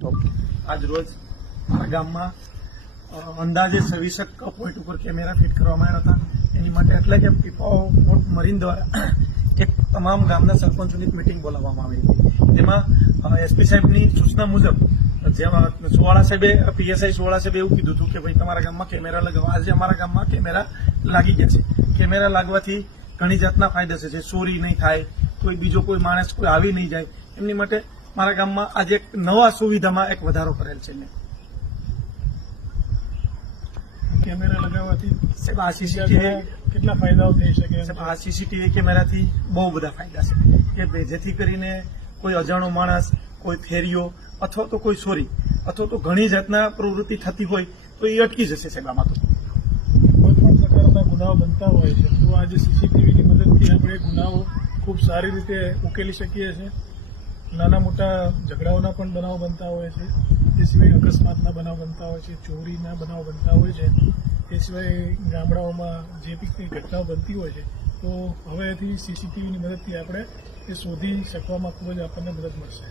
આજ રોજ મારા ગામમાં અંદાજે 26 પોઈન્ટ ઉપર કેમેરા ફિટ કરવામાં આવ્યા હતા। એની માટે એટલે કે પીપાઓ પોર્ટ મરીન દ્વારા એક તમામ ગામના સરપંચોની મીટિંગ બોલાવવામાં આવી હતી। જેમાં એસપી સાહેબની સૂચના મુજબ જેમાં સુવાળા સાહેબે પીએસઆઈ સુવાળા સાહેબે એવું કીધું હતું કે ભાઈ તમારા ગામમાં કેમેરા લગાવવા। આજે અમારા ગામમાં કેમેરા લાગી ગયા છે। કેમેરા લાગવાથી ઘણી જાતના ફાયદા છે, ચોરી નહીં થાય, કોઈ બીજો કોઈ માણસ કોઈ આવી નહીં જાય, એમની માટે મારા ગામમાં આજે એક નવા સુવિધામાં એક વધારો કરેલ છે। કેમેરા લગાવવાથી સાહેબ આ સીસીટીવી કેટલા ફાયદાઓ થઈ શકે? સાહેબ આ સીસીટીવી કેમેરાથી બહુ બધા ફાયદા છે કે જેથી કરીને કોઈ અજાણો માણસ, કોઈ ફેરીઓ અથવા તો કોઈ ચોરી અથવા તો ઘણી જાતના પ્રવૃત્તિ થતી હોય તો એ અટકી જશે સાહેબ। આમાં તો કોઈ પણ પ્રકારના ગુનાઓ બનતા હોય છે તો આજે સીસીટીવીની મદદથી આપણે ગુનાઓ ખૂબ સારી રીતે ઉકેલી શકીએ છીએ। નાના મોટા ઝઘડાઓના પણ બનાવ બનતા હોય છે, તે સિવાય અકસ્માતના બનાવ બનતા હોય છે, ચોરીના બનાવ બનતા હોય છે, તે સિવાય ગામડાઓમાં જે બી કંઈ ઘટનાઓ બનતી હોય છે તો હવેથી સીસીટીવીની મદદથી આપણે એ શોધી શકવામાં ખૂબ જ આપણને મદદ મળશે।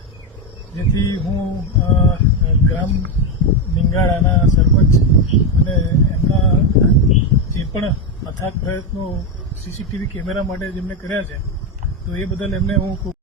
જેથી હું ગ્રામ નિંગાળાના સરપંચ અને એમના જે પણ અથાગ પ્રયત્નો સીસીટીવી કેમેરા માટે જેમને કર્યા છે તો એ બદલ એમને હું ખૂબ